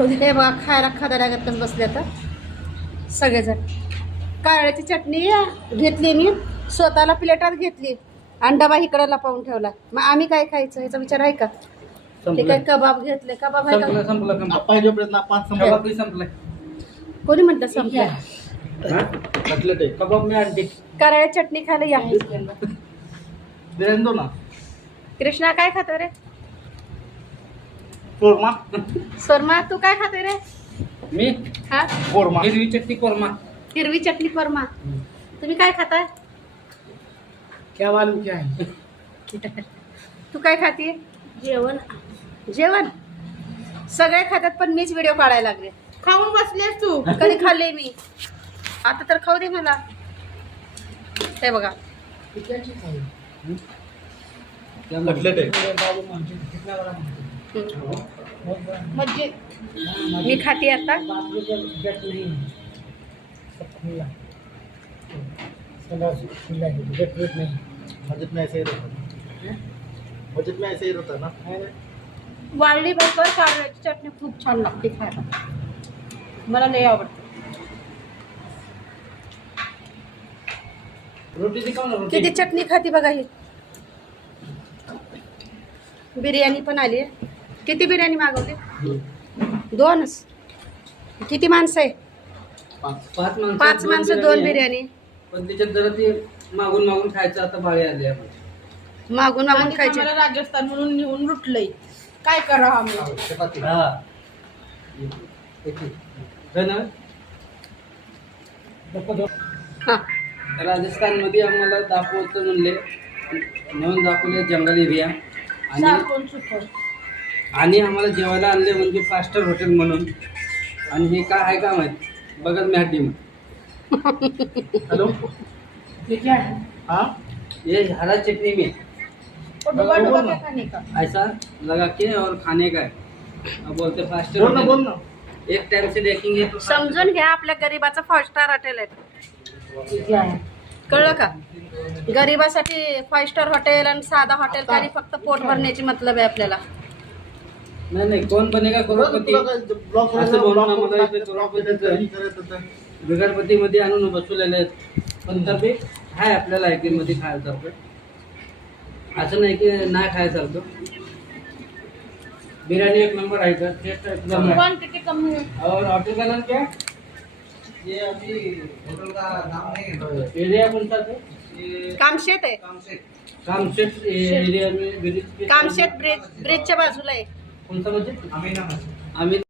हे बघा खायला खादाड्यागत बसले आता सगळेजण. कारळ्याची चटणी घेतली मी, स्वतःला प्लेटात घेतली आणि डबा इकडे लपवून ठेवला. मग आम्ही काय खायचं ह्याचा विचार आहे का? ते काय कबाब घेतले, कबाब आहे का? कोणी म्हटलं संपलं? कारळ्या चटणी खायला या. कृष्णा काय खातो रे? शोरमा. तू काय खाते रे? मी हा, हिरवी चटणी कोरमा. हिरवी चटणी कोरमा. तुम्ही काय खाताय? क्या मालूम क्या है? तू काय खातीये? जेवण. जेवण सगळे खातात पण मीच व्हिडिओ काढायला लागले. खाऊन बसलेस तू? कधी खाल्ले मी? आता तर खाऊ दे मला. हे बघा म्हणजे मी खाते आता. बजट में ऐसे ही रहता ना. वाळली बरोबर कारळ्याची चटणी खूप छान लागते खायला. मला लय आवडते. रोटी दिखाओ ना. रोटी किती चटणी खाती बघा ही. बिर्याणी पण आली आहे. किती बिर्याणी मागवली? 2च. किती माणसं आहे? 5 माणसं 2 बिर्याणी. पण त्याच्यात जरा ते मागून मागून खायचं. आता बाळे आले आपण. मागून मागून खायचे. राजस्थान म्हणून निघून लुटलंय. काय करा आम्ही? हा हा. राजस्थान मध्ये आम्हाला दाखवतो म्हणले, नेऊन दाखवले जंगल एरिया आणि आम्हाला जेवायला आणले म्हणजे 5 स्टार हॉटेल म्हणून. आणि हे काय आहे का माहित? बगल में हड्डी में. हेलो. ये क्या है? हाँ, ये हरा चटनी में और डुबा के खाने का? ऐसा लगा के और खाने का है. अब बोलते 5 स्टार बोल ना बोल हॉटेल. ना. एक टाइम से देखेंगे तो समजून घ्या, आपल्या गरीबाचं 5 स्टार हॉटेल आहे. ये क्या है? कळलं का? गरीबासाठी 5 स्टार हॉटेल आणि साधा हॉटेल काही फक्त पोट भरण्याची मतलब आहे आपल्याला. नाही नाही, कोण बनेगा करोडपती ब्लॉक असं बोलून आम्हाला इथे करोडपतीचं बिगरपती मध्ये आणून बसवलेले आहेत. पण तरी आहे आपल्या लायकीमध्ये खायसारखं. असं नाही की नाही खायसारखं. बिर्याणी एक नंबर आहे का? टेस्ट एकदम है. क्वांटिटी कम है. और होटल का नाम क्या है? ये अभी होटल का नाम नहीं है. एरिया कौन सा है? कामशेत आहे. कामशेत एरिया में कामशेत ब्रिजच्या बाजूला आहे. कौन सा मस्जिद? अमीना. आम्ही